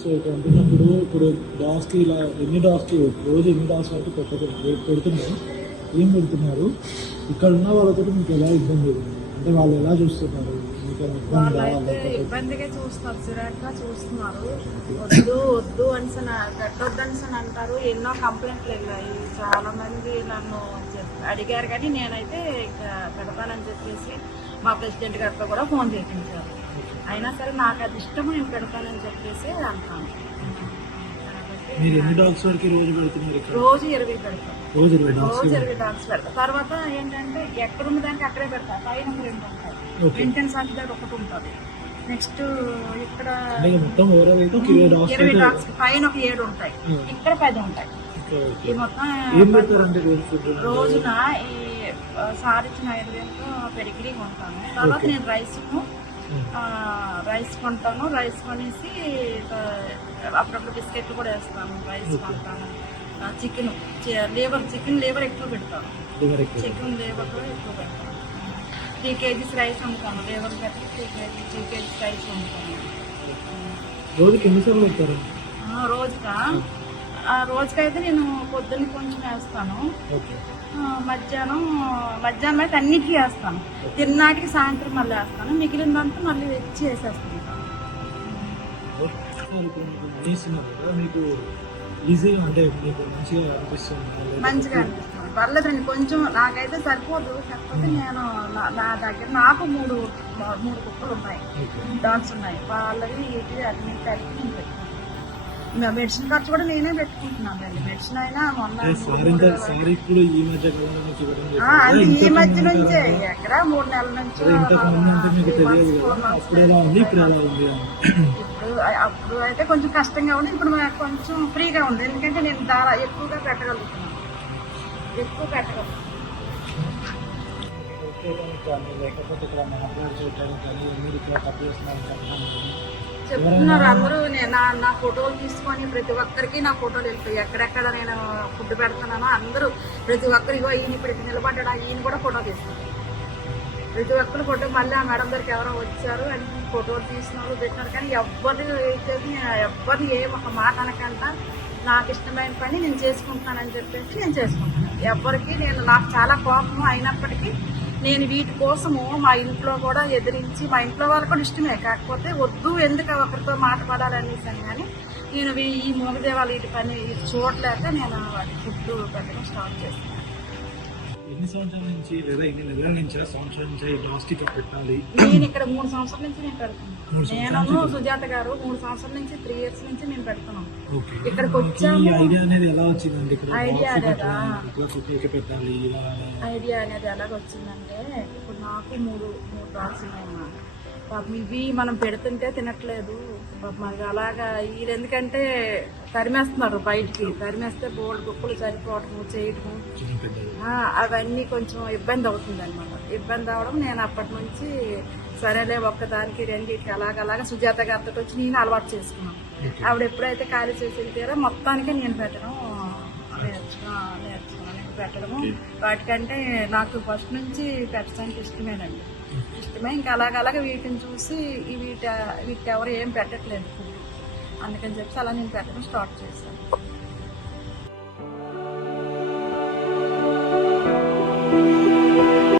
So ఇక్కడ అంటున్నప్పుడు ఇప్పుడు డాగ్స్కి ఇలా ఎన్ని డాగ్స్కి రోజు ఎన్ని డాగ్స్ వరకు పెడుతున్నారు, ఏం పెడుతున్నారు, ఇక్కడ ఉన్న వాళ్ళతో మీకు ఎలా ఇబ్బంది అంటే వాళ్ళు ఎలా చూస్తున్నారు, మీకు వాళ్ళైతే ఇబ్బందిగా చూస్తారు, చిరాకుగా చూస్తున్నారు. వద్దు వద్దు అని పెట్టొద్దు అని అంటారు. ఎన్నో కంప్లైంట్లు వెళ్ళాయి, చాలా మంది నన్ను అడిగారు. కానీ నేనైతే ఇంకా పెడతానని చెప్పేసి మా ప్రెసిడెంట్ గారితో కూడా ఫోన్ చేయించారు. అయినా సరే నాకు అది ఇష్టం, నేను పెడతానని చెప్పేసి అంటాను. మీరు ఎన్ని డాగ్స్ వరకు రోజు పెడుతున్నారు? రోజు 20 పెడతాం. రోజు 20 డాగ్స్ పెడతాం. తర్వాత ఏంటంటే ఎక్కడున్న దానికి అక్కడే పెడతాం. పైన 2 ఉంటాయి, మెయింటెనెన్స్ అంటే దగ్గర ఒకటి ఉంటుంది. నెక్స్ట్ ఇక్కడ మొత్తం 20 డాగ్స్ పైన ఒక 7 ఉంటాయి, ఇక్కడ 10 ఉంటాయి. ఈ మొత్తం రోజున ఈ సార్ ఇచ్చిన 5,000 పెడిగ్రీ కొంటాను. తర్వాత నేను రైస్ కొంటాను. రైస్ కొనేసి అప్పుడప్పుడు బిస్కెట్లు కూడా వేస్తాను. రైస్ కొంటాను. చికెన్ లేబర్ ఎక్కువ పెడతాను. చికెన్ లేబర్ కూడా ఎక్కువ పెడతాను. 3 kgs రైస్ వండుతాను. లేబర్ పెట్టి 3 kgs రైస్ వండుతాను. రోజుకి ఎన్నిసార్లు పెడతారు? రోజుకైతే నేను పొద్దున్న కొంచెం వేస్తాను, మధ్యాహ్నం అయితే అన్నిటికీ వేస్తాను. తిన్నాటికి సాయంత్రం మళ్ళీ వేస్తాను. మిగిలిందంతా మళ్ళీ తెచ్చి వేసేస్తాను. మంచిగా అనిపిస్తుంది, పర్లేదండి. కొంచెం నాకైతే సరిపోదు. కాకపోతే నేను నా దగ్గర నాకు మూడు కుక్కలు ఉన్నాయి, డాగ్స్ ఉన్నాయి. వాళ్ళవి వీటి అన్ని కలిపి ఉంటాయి. మెడిసిన్ ఖర్చు కూడా నేనే పెట్టుకుంటున్నాను అండి. మెడిసిన్ అయినా మొన్న ఈ మధ్య నుంచే ఎక్కడ 3 నెలల నుంచి. అప్పుడు అయితే కొంచెం కష్టంగా ఉంది, ఇప్పుడు కొంచెం ఫ్రీగా ఉంది. ఎందుకంటే నేను చాలా ఎక్కువగా పెట్టగలుగుతున్నాను. చెప్తున్నారు అందరూ. నా ఫోటోలు తీసుకొని ప్రతి ఒక్కరికి నా ఫోటోలు వెళ్తాయి. ఎక్కడెక్కడ నేను ఫుడ్ పెడుతున్నానో అందరూ ప్రతి ఒక్కరికి ఈయన ఇప్పుడు నిలబడ్డా ఈయన కూడా ఫోటో తీస్తారు. ప్రతి ఒక్కరు ఫోటో మళ్ళీ ఆ మేడం దగ్గరికి ఎవరో వచ్చారు అని ఫోటోలు తీసిన వాళ్ళు పెట్టినారు. కానీ ఎవ్వరు ఏ ఒక మాట అనకంట నాకు ఇష్టమైన పని నేను చేసుకుంటానని చెప్పేసి నేను చేసుకుంటాను. ఎవ్వరికి నాకు చాలా కోపం అయినప్పటికీ నేను వీటి కోసము మా ఇంట్లో కూడా ఎదిరించి, మా ఇంట్లో వాళ్ళకి కూడా ఇష్టమే, కాకపోతే వద్దు ఎందుకు ఒకరితో మాట పడాలనేసాను. కానీ నేను ఈ మూగదేవాళ్ళు వీటి పని చూడలేక నేను వాటి ఫుడ్ పెట్టడం స్టార్ట్ చేశాను. ఎన్ని సంవత్సరాల నుంచి లేదా ఎన్ని నెలల నుంచి సంవత్సరం నుంచి ప్లాస్టిక్ పెట్టాలి? నేను ఇక్కడ 3 సంవత్సరాల నుంచి నేను పెడుతున్నాను. నేను సుజాత గారు 3 సంవత్సరాల నుంచి 3 years నుంచి మేము పెడుతున్నాం. ఇక్కడికి వచ్చాము. ఐడియా అనేది ఎలా వచ్చిందండి? ఐడియా అనేది ఎలాగ వచ్చిందంటే, ఇప్పుడు నాకు 3 డాగ్స్ ఉన్నాయమ్మా. పాపం ఇవి మనం పెడుతుంటే తినట్లేదు. మనకి అలాగా వీళ్ళు ఎందుకంటే తరిమేస్తున్నారు బయటికి. తరిమేస్తే బోల్డ్ కుక్కలు చనిపోవటము చేయటము అవన్నీ కొంచెం ఇబ్బంది అవుతుంది అనమాట. ఇబ్బంది అవడం నేను అప్పటి నుంచి సరేలే ఒక్కదానికి రెండింటికి అలాగలాగా సుజాత గారితో వచ్చి నేను అలవాటు చేసుకున్నాను. ఆవిడ ఎప్పుడైతే ఖాళీ చేసి వెళ్తారో మొత్తానికి నేను పెట్టడం నేర్చుకున్నాను. పెట్టడము వాటికంటే నాకు ఫస్ట్ నుంచి పెట్టడానికి ఇష్టమేనండి. ఇష్టమే. ఇంకా అలాగలాగా వీటిని చూసి వీటికి ఎవరు ఏం పెట్టట్లేదు ఫుడ్, అందుకని చెప్పి అలా నేను పెట్టడం స్టార్ట్ చేశాను.